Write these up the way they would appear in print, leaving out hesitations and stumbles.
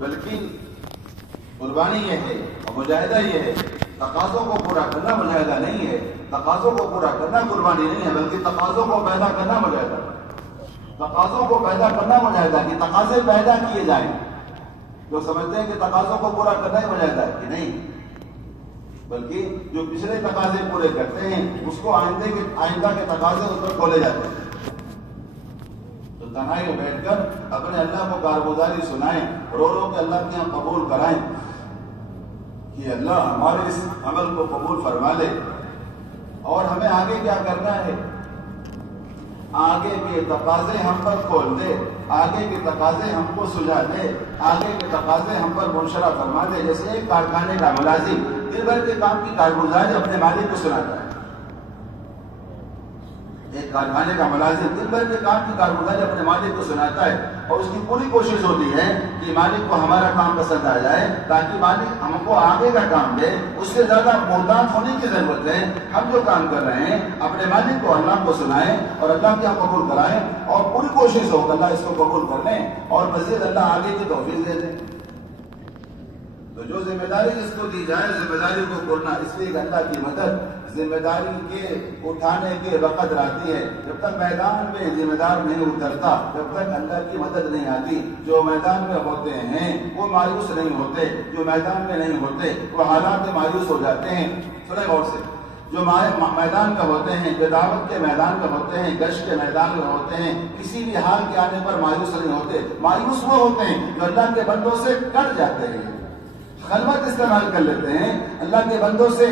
بلکہ قربانی یہ ہے اور مجاہدہ یہ ہے، تقاضوں کو پورا کرنا مجاہدہ نہیں ہے، تقاضوں کو پورا کرنا قربانی نہیں ہے، بلکہ تقاضوں کو پیدا کرنا مجاہدہ، تقاضوں کو پیدا کرنا مجاہدہ کہ تقاضے پیدا کیے جائیں۔ جو سمجھتے ہیں کہ تقاضوں کو پورا کرنا ہی مجاہدہ ہے، کہ نہیں، بلکہ جو پچھلے تقاضے پورے کرتے ہیں اس کو آئندہ کے تقاضے اس پر کھولے جاتے ہیں۔ تو تنہائی میں بیٹھ کر اپنے اللہ کو کارگزاری سنائیں، رو رو کے اللہ کے یہاں قبول کرائیں کہ اللہ ہمارے اس عمل کو قبول فرما لے، اور ہمیں آگے کیا کرنا ہے، آگے کے تقاضے ہم پر کھول دے، آگے کے تقاضے ہم کو سلجھا دے، آگے کے تقاضے ہم پر منشرہ فرما دے۔ جیسے ایک کارخانے کا ملازم دن بھر کے کام کی کارگزاری اپنے مالک کو سناتا ہے، ایک کارخانے کا ملازم دن بھر کے کام کی کارگزاری اپنے مالک کو سناتا ہے، اور اس کی پوری کوشش ہوتی ہے کہ مالک کو ہمارا کام پسند آ جائے تاکہ مالک ہم کو آگے کا کام دے۔ اس سے زیادہ محتاط ہونے کی ضرورت ہے، ہم جو کام کر رہے ہیں اپنے مالک کو اللہ کو سنائیں اور اللہ کے یہاں قبول کرائیں، اور پوری کوشش ہو کہ اللہ اس کو قبول کر لیں اور مزید اللہ آگے کی توفیق دے دیں۔ تو جو ذمہ داری جس کو دی جائے ذمہ داری کو کرنا، اس لیے اللہ کی مدد ذمہ داری کے اٹھانے کے وقت آتی ہے۔ جب تک میدان میں ذمہ دار نہیں اترتا جب تک اللہ کی مدد نہیں آتی۔ جو میدان میں ہوتے ہیں وہ مایوس نہیں ہوتے، جو میدان میں نہیں ہوتے وہ حالات میں مایوس ہو جاتے ہیں۔ سنیں غور سے، جو میدان میں ہوتے ہیں، جو دعوت کے میدان میں ہوتے ہیں، گشت کے میدان میں ہوتے ہیں، کسی بھی حال کے آنے پر مایوس نہیں ہوتے۔ مایوس وہ ہوتے ہیں جو اللہ کے بندوں سے کٹ جاتے ہیں، خلوت استعمال کر لیتے ہیں، اللہ کے بندوں سے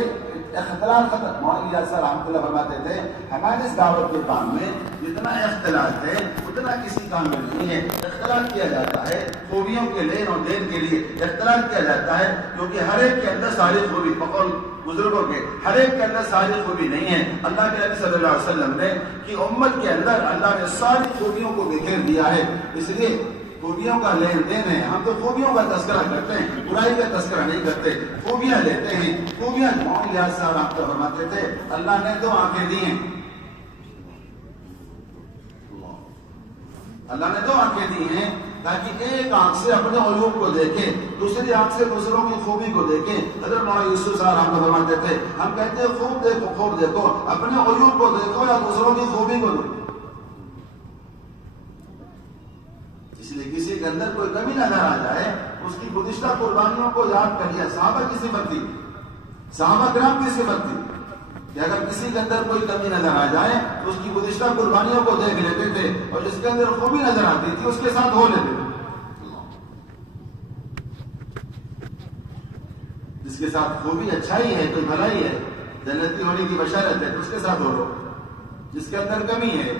اختلاف ختم۔ مولانا صاحب رحمۃ اللہ فرماتے تھے ہمارے اس دعوت کے کام میں جتنا اختلاف ہے اتنا کسی کام میں نہیں ہے۔ اختلاف کیا جاتا ہے خوبیوں کے لین اور دین کے لیے، اختلاف کیا جاتا ہے کیونکہ ہر ایک کے اندر ساری خوبی، بقول بزرگوں کے، ہر ایک کے اندر ساری خوبی نہیں ہے۔ اللہ کے نبی صلی اللہ علیہ وسلم نے کہ امت کے اندر اللہ نے ساری خوبیوں کو بکھیر دیا ہے، اس لیے خوبیوں کا لین دین ہے۔ ہم تو خوبیوں کا تذکرہ کرتے ہیں، برائی کا تذکرہ نہیں کرتے، خوبیاں لیتے ہیں۔ خوبیاں مولانا صاحب آپ کو فرماتے تھے اللہ نے دو آنکھیں دی ہیں، اللہ نے دو آنکھیں دی ہیں تاکہ ایک آنکھ سے اپنے عیوب کو دیکھے، دوسری آنکھ سے دوسروں کی خوبی کو دیکھے۔ حضرت مولانا یوسف صاحب ہم کو فرماتے تھے ہم کہتے ہیں خوب دیکھو، خوب دیکھو، اپنے عیوب کو دیکھو یا دوسروں کی خوبی کو دیکھو۔ اس لیے کسی کے اندر کوئی کمی نظر آ جائے اس کی گزشتہ قربانیوں کو یاد کر لیا۔ صحابہ کی صفت تھی، صحابہ کرام کی صفت تھی کہ اگر کسی کے اندر کوئی کمی نظر آ جائے تو اس کی گزشتہ قربانیوں کو دیکھ لیتے تھے، اور جس کے اندر خوبی نظر آتی تھی اس کے ساتھ ہو لیتے تھے۔ جس کے ساتھ خوبی اچھائی ہے، کوئی بھلائی ہے، جنتی ہونے کی بشارت ہے، تو اس کے ساتھ ہو لو۔ جس کے اندر کمی ہے،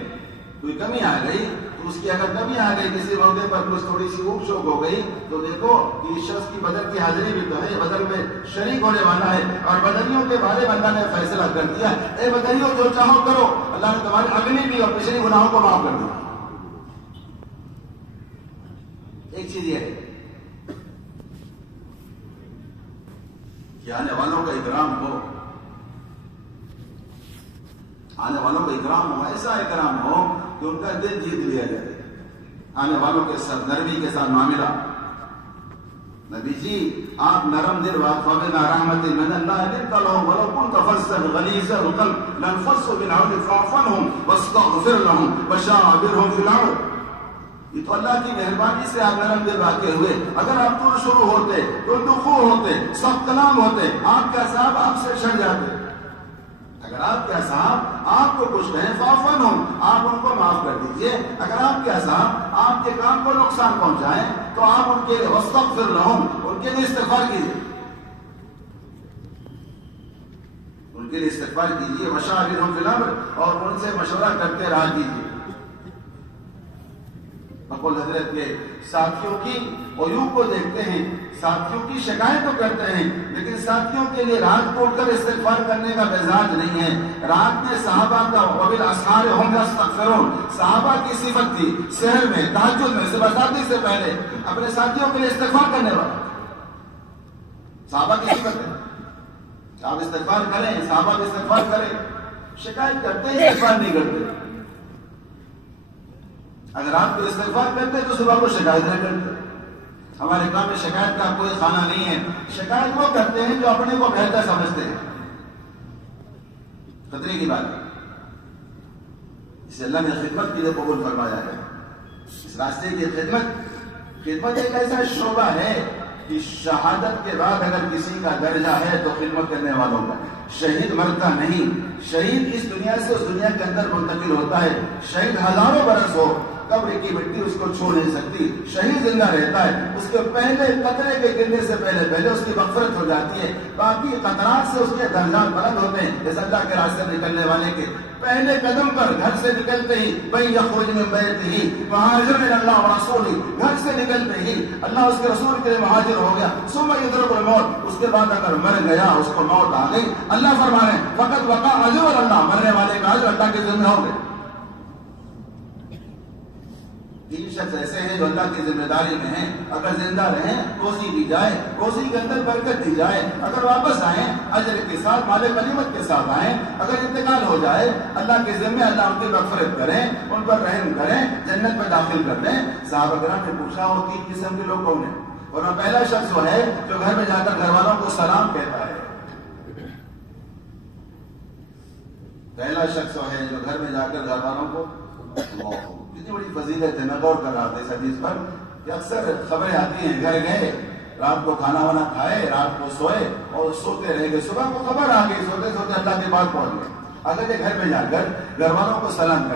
کوئی کمی آ گئی تو اس کی اگر کمی آ گئی، کسی موقع پر کچھ تھوڑی سی اوپ شوق ہو گئی تو دیکھو کہ اس شخص کی بدر کی حاضری بھی تو ہے، یہ بدر میں شریک ہونے والا ہے، اور بدریوں کے بارے میں اللہ نے فیصلہ کر دیا اے بدریوں جو چاہو کرو، اللہ نے تمہاری اگلی بھی اور پچھلی گناہوں کو معاف کر دیا۔ ایک چیز یہ ہے کہ آنے والوں کا اکرام ہو، آنے والوں کا اکرام ہو، ایسا اکرام ہو کہ ان کا دل جیت لیا جائے۔ آنے والوں کے ساتھ نرمی کے ساتھ معاملہ۔ نبی جی آپ نرم دل وَبِمَا رَحْمَةٍ مِّنَ اللَّهِ لِنتَ لَهُمْ وَلَوْ كُنتَ فَظًّا غَلِيظَ الْقَلْبِ لَانفَضُّوا مِنْ حَوْلِكَ فَاعْفُ عَنْهُمْ وَاسْتَغْفِرْ لَهُمْ وَشَاوِرْهُمْ فِي الْأَمْرِ۔ یہ تو اللہ کی مہربانی سے آپ نرم دل واقع ہوئے۔ اگر آپ تو شروع ہوتے تو دخو ہوتے، سخت کلام ہوتے، آپ کے اصحاب آپ سے چھڑ جاتے۔ اگر آپ کے اصحاب آپ کو کچھ کہیں فاعف عنہم، آپ ان کو معاف کر دیجئے۔ اگر آپ کے اصحاب آپ کے کام کو نقصان پہنچائیں تو آپ ان کے لیے واستغفر لہم، ان کے لیے استغفار کیجیے، ان کے لیے استغفار کیجیے۔ وشاورہم فی الامر، اور ان سے مشورہ کرتے رہا کیجیے۔ بقول حضرت کے ساتھیوں کی عیوب کو دیکھتے ہیں، ساتھیوں کی شکایت تو کرتے ہیں، لیکن ساتھیوں کے لیے رات کو اٹھ کر استغفار کرنے کا مزاج نہیں ہے۔ رات میں صحابہ کا وبالاسحار هم یستغفرون، صحابہ کی صفت تھی سحر میں، تہجد میں، صبح شادی سے پہلے اپنے ساتھیوں کے لیے استغفار کرنے والا صحابہ کی صفت ہے۔ آپ استغفار کریں، صحابہ بھی استغفار کریں، شکایت کرتے ہیں، استغفار نہیں کرتے۔ اگر آپ کو استغفار کرتے تو صبح کو شکایت نہ کرتے، ہمارے کام میں شکایت کا کوئی خانہ نہیں ہے. شکایت وہ کرتے ہیں جو اپنے کو بہتر سمجھتے ہیں. خطرے کی بات ہے. اسے اللہ نے خدمت کے لیے قبول فرمایا ہے. اس راستے کی خدمت ایک ایسا شعبہ ہے کہ شہادت کے بعد اگر کسی کا درجہ ہے تو خدمت کرنے والوں کا. شہید مرتا نہیں. شہید اس دنیا سے اس دنیا کے اندر منتقل ہوتا ہے. شہید ہزاروں برس ہو، قبر کی مٹی اس کو چھو نہیں سکتی. شہید زندہ رہتا ہے. اس کے پہلے قطرے کے گرنے سے پہلے اس کی مغفرت ہو جاتی ہے. باقی قطرات سے اس کے درجات بلند ہوتے ہیں. جیسے اللہ کے راستے نکلنے والے کے پہلے قدم پر گھر سے نکلتے ہی بھائی یخرج من بیتہ مہاجر الی اللہ ورسولہ، گھر سے نکلتے ہی اللہ اس کے رسول کے لیے مہاجر ہو گیا. ثم یدرک الموت، اس کے بعد اگر مر گیا، اس کو موت آ گئی، اللہ فرمانے فقط وقع اجر اللہ، مرنے والے کا اجر اللہ کے ذمہ ہو گئے. تین شخص ایسے ہیں جو اللہ کی ذمہ داری میں ہیں. اگر زندہ رہیں روزی دی جائے، روزی کے اندر برکت دی جائے. اگر واپس آئیں اجر کے ساتھ، مال غنیمت کے ساتھ آئیں. اگر انتقال ہو جائے اللہ کے ذمہ، اللہ ان کی مغفرت کریں، ان پر رحم کریں، جنت میں داخل کر دیں. صحابہ کرام نے پوچھا وہ تین قسم کے لوگ کون ہیں؟ اور پہلا شخص وہ ہے جو گھر میں جا کر گھر والوں کو سلام کہتا ہے. پہلا شخص وہ ہے جو گھر میں جا کر گھر والوں کو کتنی بڑی فضیلت ہے. میں غور کر رہا تھا اس حدیث پر کہ اکثر خبریں آتی ہیں گھر گئے، رات کو کھانا وانا کھائے، رات کو سوئے اور سوتے رہ گئے، صبح کو خبر آ گئی، سوتے سوتے اللہ کے پاس پہنچ گئے. اگر یہ گھر میں جا کر گھر والوں کو سلام کر